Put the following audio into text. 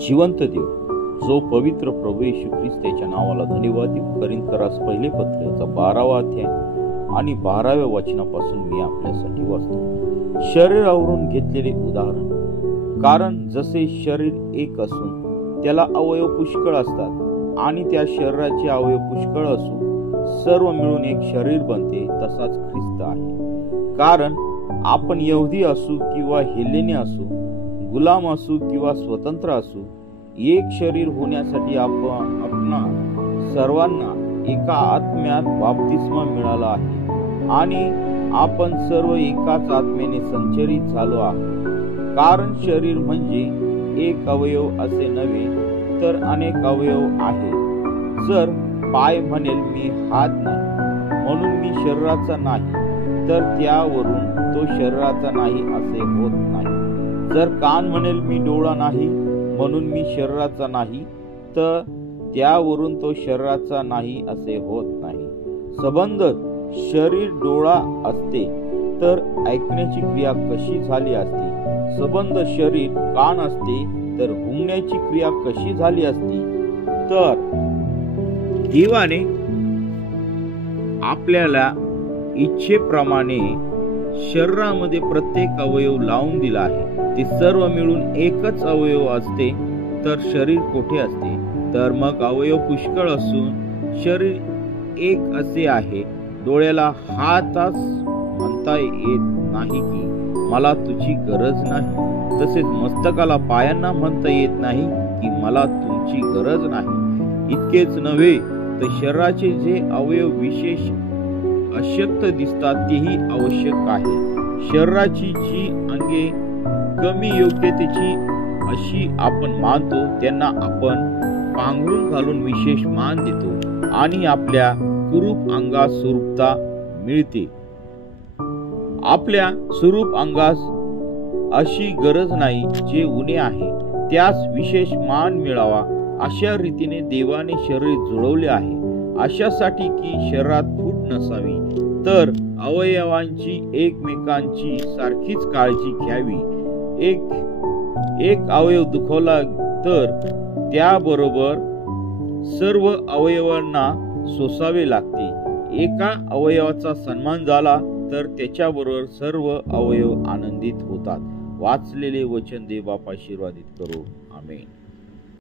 जिवंत देव, जो पवित्र प्रभू येशू ख्रिस्त याच्या नावाला धन्यवाद देऊ. करिंथरास पहिले पत्र याचा 12वा अध्याय आणि 12व्या वचनापासून मी आपल्यासाठी वाचतो. शरीरावरून घेतलेले उदाहरण. कारण जसे शरीर एक असून त्याला अवयव पुष्कळ असतात आणि त्या शरीराचे अवयव पुष्कळ असून सर्व मिळून एक शरीर बनते, तसाच ख्रिस्त आहे. कारण आपण यहुदी असू किंवा हेलेने असू, गुलाम असू किंवा स्वतंत्र असू, एक शरीर होण्यासाठी आपणा सर्वांना एका आत्म्यात बाप्तिस्मा मिळाला आहे आणि आपण सर्व एकाच आत्म्याने संचरित झालो आहोत. कारण शरीर म्हणजे एक अवयव असे नव्हे, तर अनेक अवयव आहेत. जर पाय म्हणेल मी हात नाही म्हणून मी शरीराचा नाही, तर त्यावरून तो शरीराचा नाही असे होत नाही. जर कान म्हणेल मी डोळा नाही म्हणून मी शरीराचा नाही, तर त्यावरून तो शरीराचा नाही असे होत नाही. संबंध शरीर डोळा असते तर ऐकण्याची क्रिया कशी झाली असती? संबंध शरीर कान असते तर हुंगण्याची क्रिया कशी झाली असती? तर देवाने आपल्याला इच्छेप्रमाणे शरीरामध्ये प्रत्येक अवयव लावून दिला आहे. ते सर्व मिळून एकच अवयव असते, तर शरीर कोठे असते? तर मग अवयव पुष्कळ असून शरीर एक असे आहे. डोळ्याला हातास म्हणता येत नाही की मला तुझी गरज नाही, तसेच मस्तकाला पायांना म्हणता येत नाही की मला तुमची गरज नाही. इतकेच नव्हे तर शरीराचे जे अवयव विशेष अशक्त दिसतात तेही आवश्यक आहे. शरीराची जी अंगे कमी योग्यतेची अशी आपण मानतो, त्यांना आपण पांघरून घालून विशेष मान देतो आणि आपल्या कुरूप अंगास स्वरूपता मिळते. आपल्या स्वरूप अंगास अशी गरज नाही जे उणे आहे, त्यास विशेष मान मिळावा अशा रीतीने देवाने शरीर जुळवले आहे. अशासाठी की शरीरात फूट नसावी, तर अवयवांची एकमेकांची सारखीच काळजी घ्यावी. एक अवयव दुखावला तर त्याबरोबर सर्व अवयवांना सोसावे लागते. एका अवयवाचा सन्मान झाला तर त्याच्याबरोबर सर्व अवयव आनंदित होतात. वाचलेले वचन देव बाप आशीर्वादित करो. आमेन.